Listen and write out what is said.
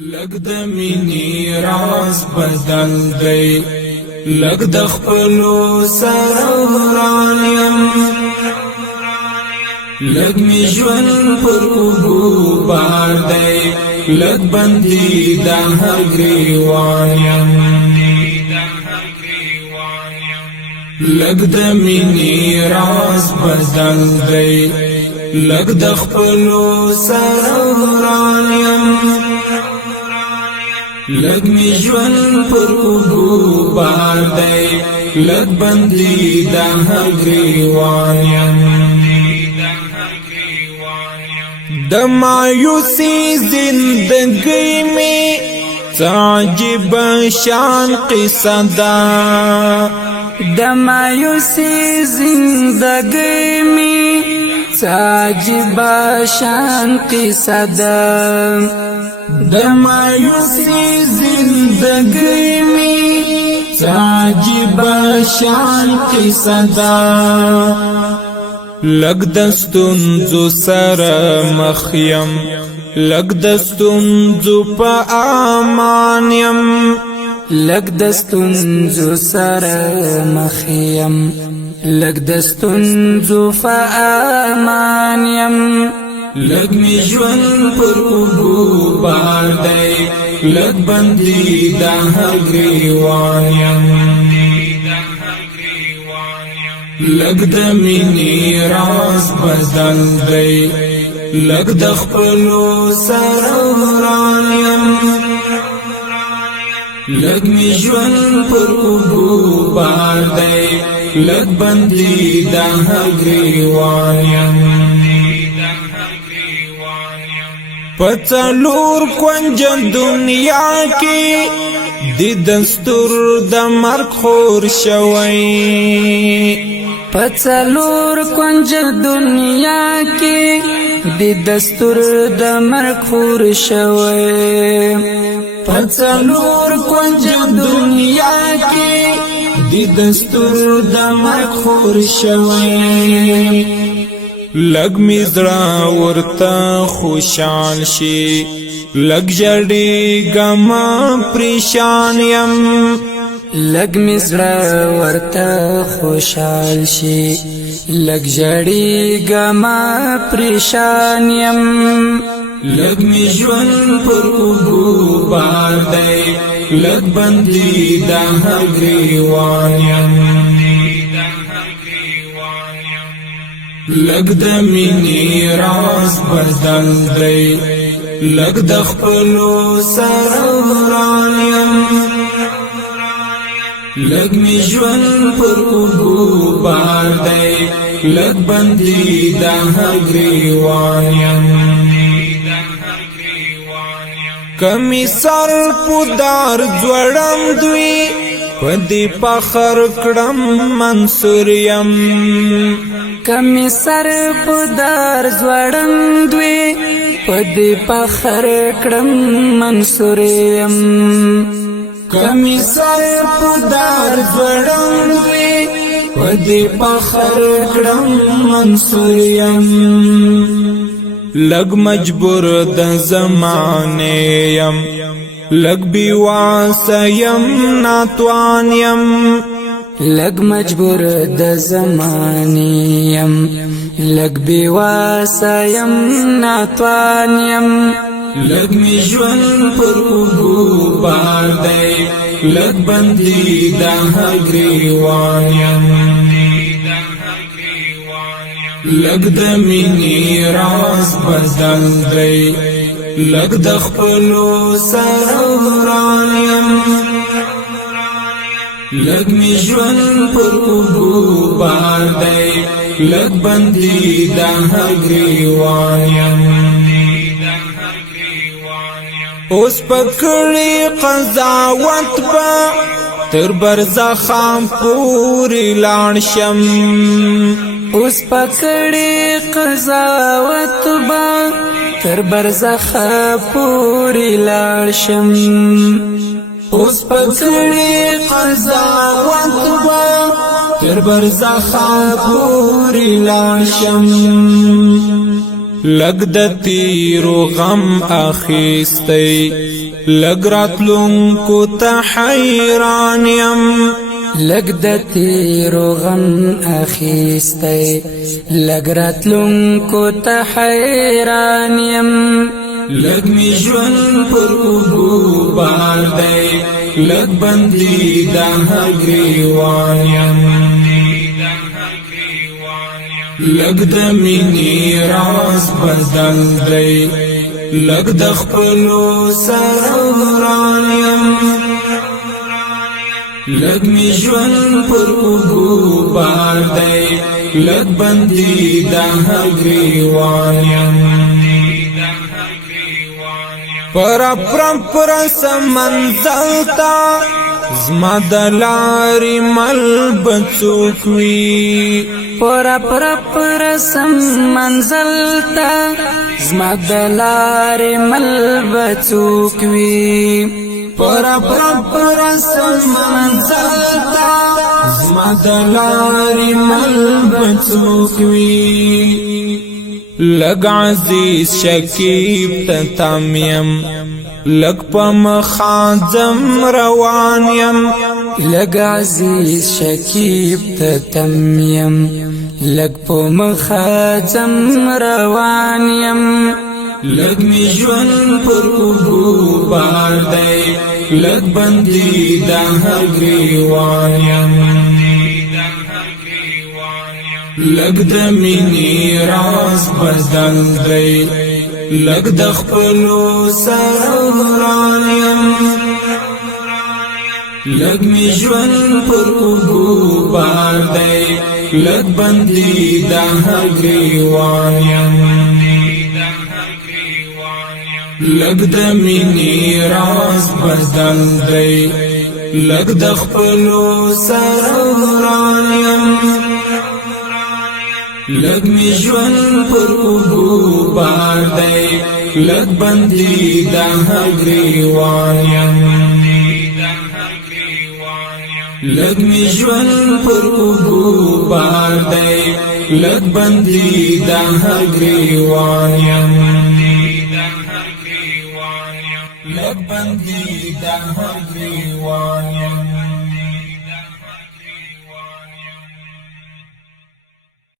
لګ د مینې راز بدل دی لګ د خپلو سره وران یم لګ می ژوند پر اوږو بار دی لګ بندي د هر ګریوان یم لګ د مینې راز بدل دی لګ د خپلو سره وران یم لګ می ژوند پر اوږو بار دی لګ بندي د هر ګریوان یم د مایوسی زندګۍ می عجیب شان قصه ده د مایوسی زندګۍ می عجیب شان قصه ده د مایوسی زندګۍ می عجیب شان قصه ده لګ د ستونزو سره مخ یم لګ د ستونزو په امان یم لګ د ستونزو سره مخ یم لګ د ستونزو په امان یم لګ می ژوند پر اوږو بار دی لګ بندي د هر ګریوان یم لګ د مینې راز بدل دی لګ د خپلو سره وران یم لګ می ژوند پر اوږو بار دی لګ بندي د هر ګریوان یم پڅلور کونج دنیا کې د دستور د مرګ خور شوی پڅلور کونج دنیا کې د دستور د مرګ خور شوی پڅلور کونج دنیا کې د دستور د مرګ خور شوی لګ می زړه ورته خوشحال شي لګ جړې ګما پریشان یم لګ می زړه ورته خوشحال شي لګ جړې ګما پریشان یم لګ می ژوند پر اوږو بار دی لګ بندي د هر ګریوان یم لګ د مینې راز بدل دی لګ د خپلو سره وران یم لګ می ژوند پر اوږو بار دی لګ بندي د هر ګریوان یم کمی سر پودار جوړم دوی پدی فخر کړم منصور یم کمی سر پودار جوړم دوی پدی فخر کړم منصور یم کمی سر پودار جوړم دوی پدی فخر کړم منصور یم لګ مجبور د زمانه یم لګ بیواسه یم ناتوان یم لګ مجبور د زمانه یم لګ بیواسه یم ناتوان یم لګ می ژوند پر اوږو بار دی لګ بندي د هر ګریوان یم لګ د مینې راز بدل دی لګ د خپلو سره وران یم لګ می ژوند پر اوږو بار دی لګ بندي د هر ګریوان یم اوس پکړی قضاوت با تر برزخام پوری لاړ شم اوس پکړی قضاوت با تر برزخ پوری لاړ شم اوس پکړی قضاوت با تر برزخ پوری لاړ شم لگ د تیرو غم اخیستی لگ راتلونکو ته حیران یم لگ د تیرو غم اخیستی لگ راتلونکو ته حیران یم لگ می ژوند پر اوږو بار دی لگ بندي د هر ګریوان یم لگ د مینې راز بدل دی لگ د خپلو سره وران یم لگ می ژوند پر اوږو بار دی لگ بندي د هر ګریوان یم پر سمنزل تا زما د لارې مل بڅوک وي پر سمنزل تا زما د لارې مل بڅوک وي پر سمنزل تا زما د لارې مل بڅوک وي لگ عزیز شکیب تتام یم لگ پا مخازم روان یم لگ عزیز شکیب تتام یم لگ پا مخازم روان یم لگ می ژوند پر اوږو بار دی لگ بندي د هر ګریوان یم لگ د مینې راز بدل دی لگ د خپلو سره وران یم لگ می ژوند پر اوږو بار دی لگ بندي د هر ګریوان یم لگ د مینې راز بدل دی لگ د خپلو سره وران یم لگ می ژوند پر اوږو بار دی لگ بندي د هر ګریوان یم لگ می ژوند پر اوږو بار دی لگ بندي د هر ګریوان یم لگ بندي د هر ګریوان یم